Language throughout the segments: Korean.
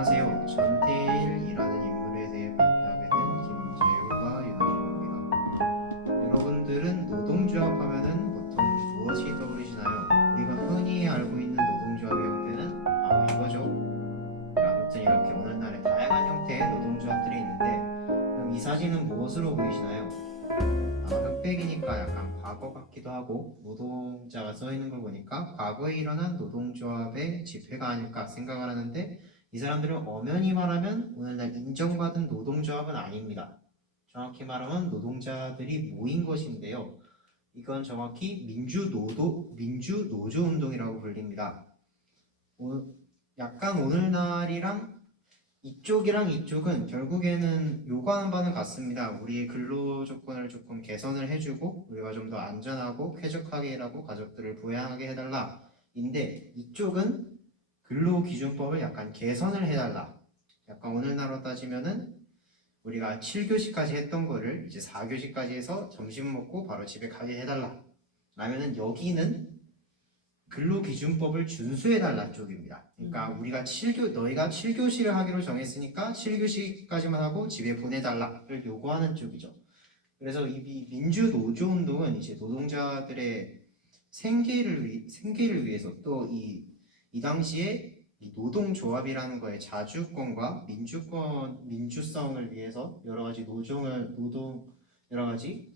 안녕하세요. 전태일이라는 인물에 대해 발표하게 된 김재호가 유나입니다. 여러분들은 노동조합 하면은 보통 무엇이 떠오르시나요? 우리가 흔히 알고 있는 노동조합의 형태는 바로 이거죠. 아무튼 이렇게 오늘날에 다양한 형태의 노동조합들이 있는데 그럼 이 사진은 무엇으로 보이시나요? 흑백이니까 약간 과거 같기도 하고 노동자가 써 있는 걸 보니까 과거에 일어난 노동조합의 집회가 아닐까 생각을 하는데 이 사람들은 엄연히 말하면 오늘날 인정받은 노동조합은 아닙니다. 정확히 말하면 노동자들이 모인 것인데요. 이건 정확히 민주노조운동이라고 불립니다. 약간 오늘날이랑 이쪽이랑 이쪽은 결국에는 요구하는 바는 같습니다. 우리의 근로 조건을 조금 개선을 해주고 우리가 좀 더 안전하고 쾌적하게 일하고 가족들을 부양하게 해달라. 인데 이쪽은 근로기준법을 약간 개선을 해달라. 약간 오늘날로 따지면은 우리가 7교시까지 했던 거를 이제 4교시까지 해서 점심 먹고 바로 집에 가게 해달라. 라면은 여기는 근로기준법을 준수해달라 쪽입니다. 그러니까 우리가 너희가 7교시를 하기로 정했으니까 7교시까지만 하고 집에 보내달라를 요구하는 쪽이죠. 그래서 이 민주노조운동은 이제 노동자들의 생계를 위해서 또 이 당시에 이 노동조합이라는 거의 자주권과 민주성을 위해서 여러 가지 여러 가지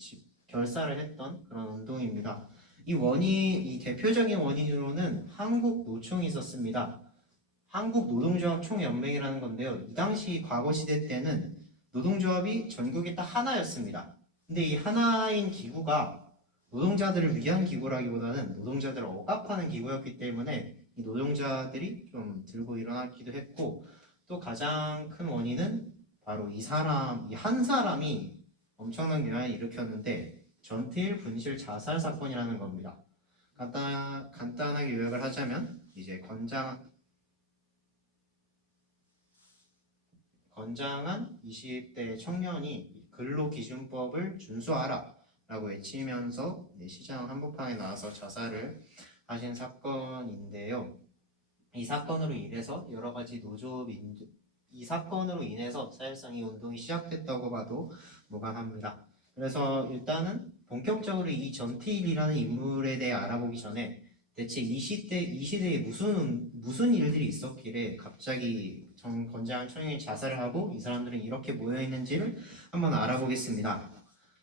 결사를 했던 그런 운동입니다. 이 대표적인 원인으로는 한국노총이 있었습니다. 한국노동조합 총연맹이라는 건데요. 이 당시 과거 시대 때는 노동조합이 전국에 딱 하나였습니다. 근데 이 하나인 기구가 노동자들을 위한 기구라기보다는 노동자들을 억압하는 기구였기 때문에 이 노동자들이 좀 들고 일어나기도 했고 또 가장 큰 원인은 바로 이 한 사람이 엄청난 영향을 일으켰는데 전태일 분실 자살 사건이라는 겁니다. 간단하게 요약을 하자면 이제 건장한 20대 청년이 근로기준법을 준수하라 라고 외치면서 시장 한복판에 나와서 자살을 하신 사건인데요. 이 사건으로 인해서 여러 가지 이 사건으로 인해서 사실상 이 운동이 시작됐다고 봐도 무관합니다. 그래서 일단은 본격적으로 이 전태일이라는 인물에 대해 알아보기 전에 대체 이 시대에 무슨 일들이 있었길래 갑자기 건장한 청년이 자살을 하고 이 사람들은 이렇게 모여 있는지를 한번 알아보겠습니다.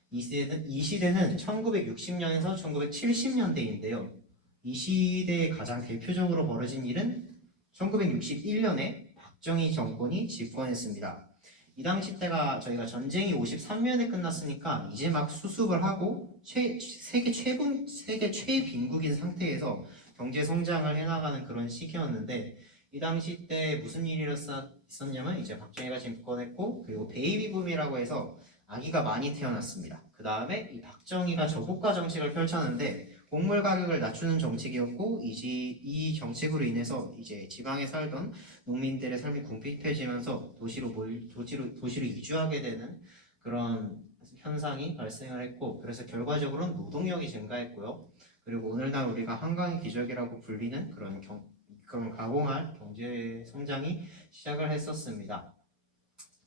이 시대는 1960년에서 1970년대인데요. 이 시대에 가장 대표적으로 벌어진 일은 1961년에 박정희 정권이 집권했습니다. 이 당시 때가 저희가 전쟁이 53년에 끝났으니까 이제 막 수습을 하고 세계 최빈국인 상태에서 경제 성장을 해나가는 그런 시기였는데 이 당시 때 무슨 일이 있었냐면 이제 박정희가 집권했고 그리고 베이비붐이라고 해서 아기가 많이 태어났습니다. 그 다음에 이 박정희가 저고가 정책을 펼쳤는데 곡물 가격을 낮추는 정책이었고 이 정책으로 인해서 이제 지방에 살던 농민들의 삶이 궁핍해지면서 도시로 이주하게 되는 그런 현상이 발생을 했고 그래서 결과적으로는 노동력이 증가했고요. 그리고 오늘날 우리가 한강의 기적이라고 불리는 그런 가공할 경제 성장이 시작을 했었습니다.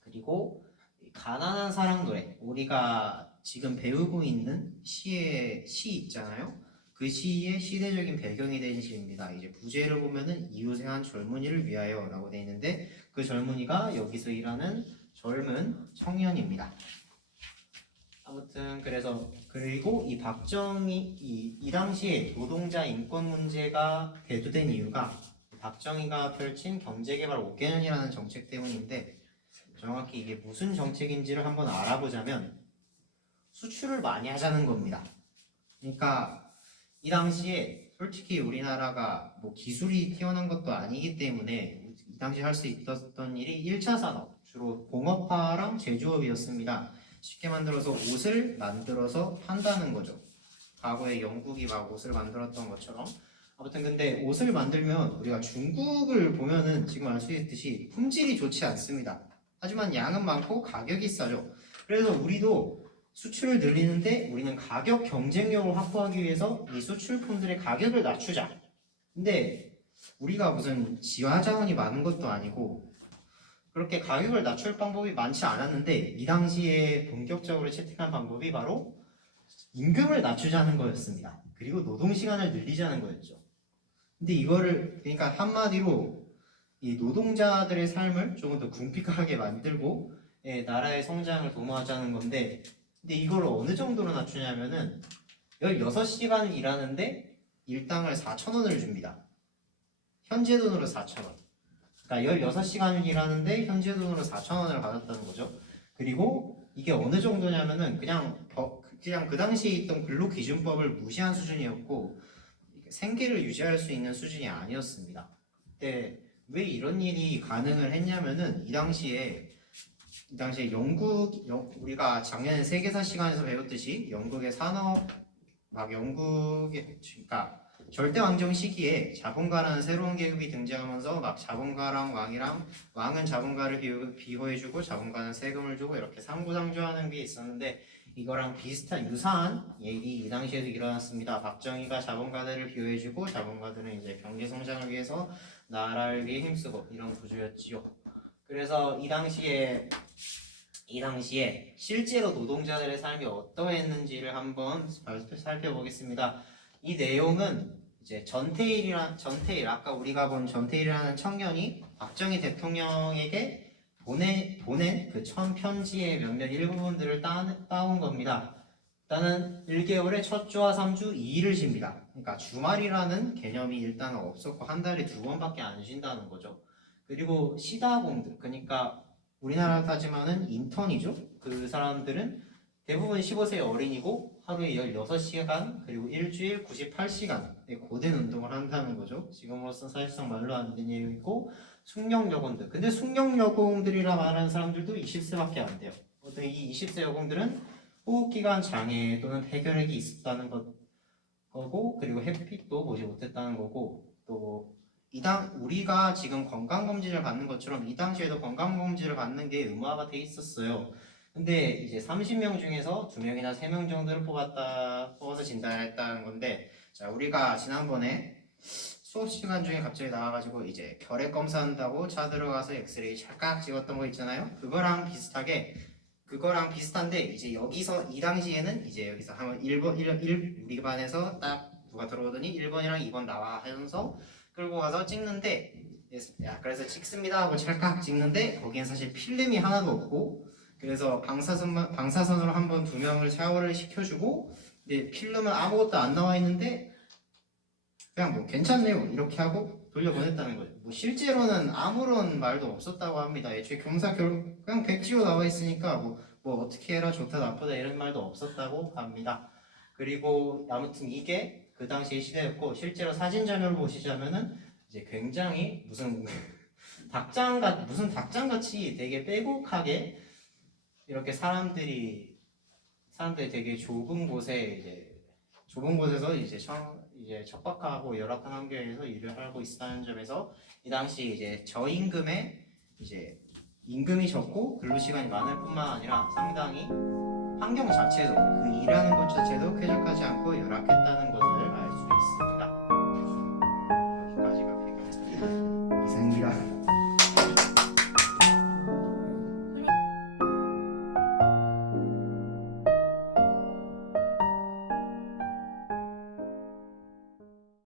그리고 가난한 사랑 노래 우리가 지금 배우고 있는 시 있잖아요. 그 시의 시대적인 배경이 된 시입니다. 이제 부제를 보면은 이웃의 한 젊은이를 위하여 라고 되어 있는데 그 젊은이가 여기서 일하는 젊은 청년입니다. 아무튼 그리고 이 박정희 이 당시에 노동자 인권 문제가 대두된 이유가 박정희가 펼친 경제개발 5개년이라는 정책 때문인데 정확히 이게 무슨 정책인지를 한번 알아보자면 수출을 많이 하자는 겁니다. 그러니까 이 당시에 솔직히 우리나라가 뭐 기술이 뛰어난 것도 아니기 때문에 이 당시 할 수 있었던 일이 1차 산업, 주로 공업화랑 제조업이었습니다. 쉽게 만들어서 옷을 만들어서 판다는 거죠. 과거에 영국이 막 옷을 만들었던 것처럼. 아무튼 근데 옷을 만들면 우리가 중국을 보면은 지금 알 수 있듯이 품질이 좋지 않습니다. 하지만 양은 많고 가격이 싸죠. 그래서 우리도 수출을 늘리는데 우리는 가격 경쟁력을 확보하기 위해서 이 수출품들의 가격을 낮추자. 근데 우리가 무슨 지하 자원이 많은 것도 아니고 그렇게 가격을 낮출 방법이 많지 않았는데 이 당시에 본격적으로 채택한 방법이 바로 임금을 낮추자는 거였습니다. 그리고 노동시간을 늘리자는 거였죠. 근데 이거를 그러니까 한마디로 이 노동자들의 삶을 조금 더 궁핍하게 만들고 나라의 성장을 도모하자는 건데, 근데 이걸 어느 정도로 낮추냐면은 16시간을 일하는데 일당을 4,000원을 줍니다. 현재 돈으로 4,000원. 그러니까 16시간을 일하는데 현재 돈으로 4,000원을 받았다는 거죠. 그리고 이게 어느 정도냐면은 그냥 그 당시에 있던 근로기준법을 무시한 수준이었고 생계를 유지할 수 있는 수준이 아니었습니다. 그때 왜 이런 일이 가능을 했냐면은 이 당시에 우리가 작년에 세계사 시간에서 배웠듯이 영국의 산업 영국의 그러니까 절대왕정 시기에 자본가라는 새로운 계급이 등장하면서 막 자본가랑 왕은 자본가를 비호해주고 자본가는 세금을 주고 이렇게 상부상조하는 게 있었는데 이거랑 비슷한 유사한 얘기 이 당시에도 일어났습니다. 박정희가 자본가들을 비호해주고 자본가들은 이제 경제 성장을 위해서 나라를 위해 힘쓰고 이런 구조였지요. 그래서 이 당시에 실제로 노동자들의 삶이 어떠했는지를 한번 살펴보겠습니다. 이 내용은 이제 전태일 아까 우리가 본 전태일이라는 청년이 박정희 대통령에게 보낸 그 편지의 몇몇 일부분들을 따온 겁니다. 일단은 1개월에 첫 주와 3주 2일을 쉽니다. 그러니까 주말이라는 개념이 일단은 없었고 한 달에 2번밖에 안 쉰다는 거죠. 그리고 시다공들, 그러니까 우리나라 따지면은 인턴이죠. 그 사람들은 대부분 15세 어린이고 하루에 16시간 그리고 일주일 98시간의 고된 운동을 한다는 거죠. 지금으로서 사실상 말로 안 되는 얘기고 숙련 여공들. 근데 숙련 여공들이라 말하는 사람들도 20세밖에 안 돼요. 어떤 이 20세 여공들은 호흡기관 장애 또는 폐결핵이 있었다는 거고 그리고 햇빛도 보지 못했다는 거고 또 우리가 지금 건강검진을 받는 것처럼 이 당시에도 건강검진을 받는 게 의무화가 돼 있었어요. 근데 이제 30명 중에서 2명이나 3명 정도를 뽑아서 진단을 했다는 건데, 자, 우리가 지난번에 수업 시간 중에 갑자기 나와가지고 이제 결핵 검사한다고 차 들어가서 엑스레이 찰칵 찍었던 거 있잖아요. 그거랑 비슷한데 이제 여기서 이 당시에는 이제 여기서 한번 1 우리 반에서 딱 누가 들어오더니 1번이랑 2번 나와 하면서 끌고 가서 찍는데, 야, 그래서 찍습니다 하고 찰칵 찍는데 거기엔 사실 필름이 하나도 없고, 그래서 방사선으로 한번 2명을 샤워를 시켜주고, 근데 필름은 아무것도 안 나와 있는데 그냥 뭐 괜찮네요 이렇게 하고 돌려보냈다는 거죠. 뭐 실제로는 아무런 말도 없었다고 합니다. 애초에 그냥 백지로 나와 있으니까 뭐 어떻게 해라 좋다 나쁘다 이런 말도 없었다고 합니다. 그리고 아무튼 이게 그 당시의 시대였고, 실제로 사진 자료를 보시자면은 이제 굉장히 무슨 닭장같이 되게 빼곡하게 이렇게 사람들이 되게 좁은 곳에서 이제 척박하고 열악한 환경에서 일을 하고 있었다는 점에서 이 당시 이제 저임금에 이제 임금이 적고 근로시간이 많을 뿐만 아니라 상당히 환경 자체도 그 일하는 것 자체도 쾌적하지 않고 열악했다는 것을 알 수 있습니다.